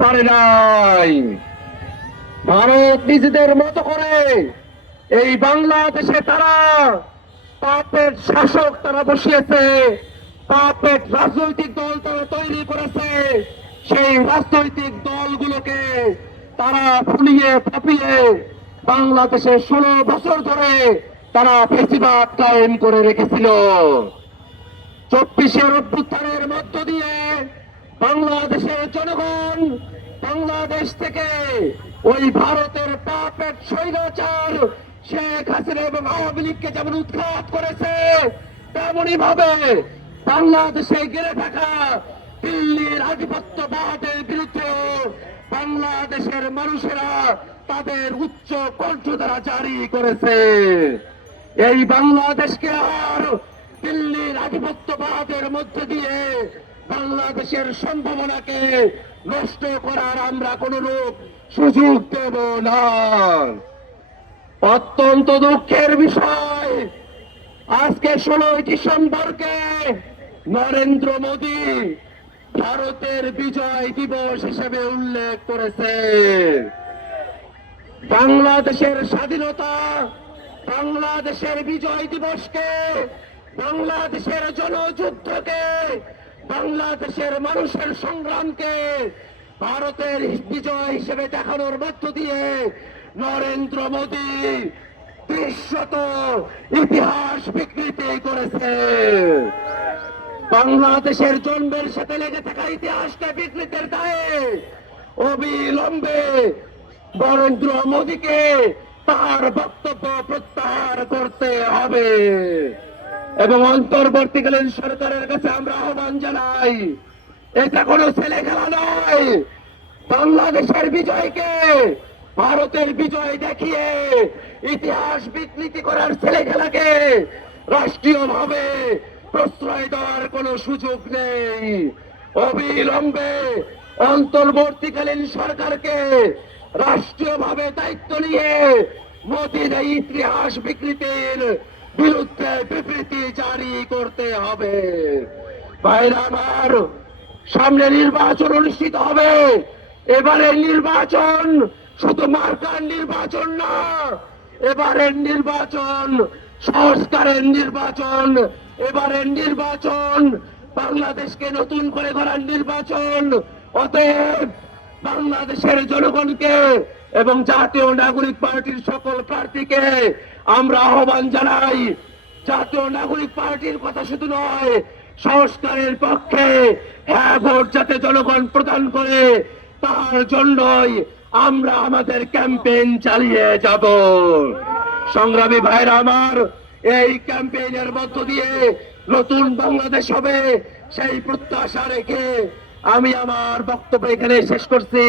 পারে নাই। ভারত নিজেদের মতো করে এই বাংলাদেশে তারা পাপেট শাসক তারা বসিয়েছে, পাপেট রাজনৈতিক দল তারা তৈরি করেছে। সেই রাজনৈতিক দলগুলোকে তারা ফুলিয়ে ফাঁপিয়ে বাংলাদেশে 16 বছর ধরে তারা ফেসিবাদ কায়েম করে রেখেছিল। 24-এর অভ্যুত্থানের মধ্য দিয়ে বাংলাদেশের জনগণ বাংলাদেশ থেকে ওই ভারতের পাপেট স্বৈরাচার শেখ হাসিনা এবং আওয়ামী লীগকে যেমন উৎখাত করেছে, তেমনি ভাবে বাংলাদেশে ঘিরে থাকা দিল্লির আধিপত্যবাদের বিরুদ্ধে বাংলাদেশের মানুষেরা তাদের উচ্চ কণ্ঠধারা জারি করেছে। এই বাংলাদেশকে আর দিল্লির আধিপত্যবাদের মধ্য দিয়ে বাংলাদেশের সম্ভাবনাকে নষ্ট করার আমরা কোন রূপ সুযোগ দেব না। অত্যন্ত দুঃখের বিষয়, আজকে 16 ডিসেম্বরকে নরেন্দ্র মোদী ভারতের বিজয় দিবস হিসেবে উল্লেখ করেছে। বাংলাদেশের স্বাধীনতা, বাংলাদেশের বিজয় দিবসকে, বাংলাদেশের জনযুদ্ধকে, বাংলাদেশের মানুষের সংগ্রামকে ভারতের বিজয় হিসেবে দেখানোর মধ্য দিয়ে নরেন্দ্র মোদী বিশ্বত ইতিহাস বিকৃতি করেছে। বাংলাদেশের জন্মের সাথে লেগে থাকা ইতিহাসকে বিকৃতির দায়ে অবিলম্বে নরেন্দ্র মোদীকে তার বক্তব্য প্রত্যাহার করতে হবে এবং অন্তর্বর্তীকালীন সরকারের কাছে আমরা আহ্বান জানাই, এটা কোনো ছেলে খেলা নয়। বাংলাদেশের বিজয়কে ভারতের বিজয় দেখিয়ে ইতিহাস বিকৃতি করার ছেলে খেলাকে রাষ্ট্রীয়ভাবে প্রশ্রয় দেওয়ার কোনো সুযোগ নেই। অবিলম্বে অন্তর্বর্তীকালীন সরকারকে রাষ্ট্রীয়ভাবে দায়িত্ব নিয়ে মোদীর এই ইতিহাস বিকৃতির বিরুদ্ধে বিবৃতি জারি করতে হবে। ভাইরা আমার, সামনে নির্বাচন অনুষ্ঠিত হবে। এবারের নির্বাচন শুধু মার্কার নির্বাচন না, এবারের নির্বাচন সংস্কারের নির্বাচন, এবারের নির্বাচন বাংলাদেশকে নতুন করে গড়ার নির্বাচন। অতএব বাংলাদেশের জনগণকে এবং জাতীয় নাগরিক পার্টির সকল প্রার্থীকে আমরা আহ্বান জানাই, জাতীয় নাগরিক পার্টির কথা শুধু নয়, সংস্কারের পক্ষে হ্যাঁ ভোট যাতে জনগণ প্রদান করে তার জন্যই আমরা আমাদের ক্যাম্পেইন চালিয়ে যাব। সংগ্রামী ভাইরা আমার, এই ক্যাম্পেইনের মধ্য দিয়ে নতুন বাংলাদেশ হবে সেই প্রত্যাশা রেখে আমি আমার বক্তব্য এখানে শেষ করছি।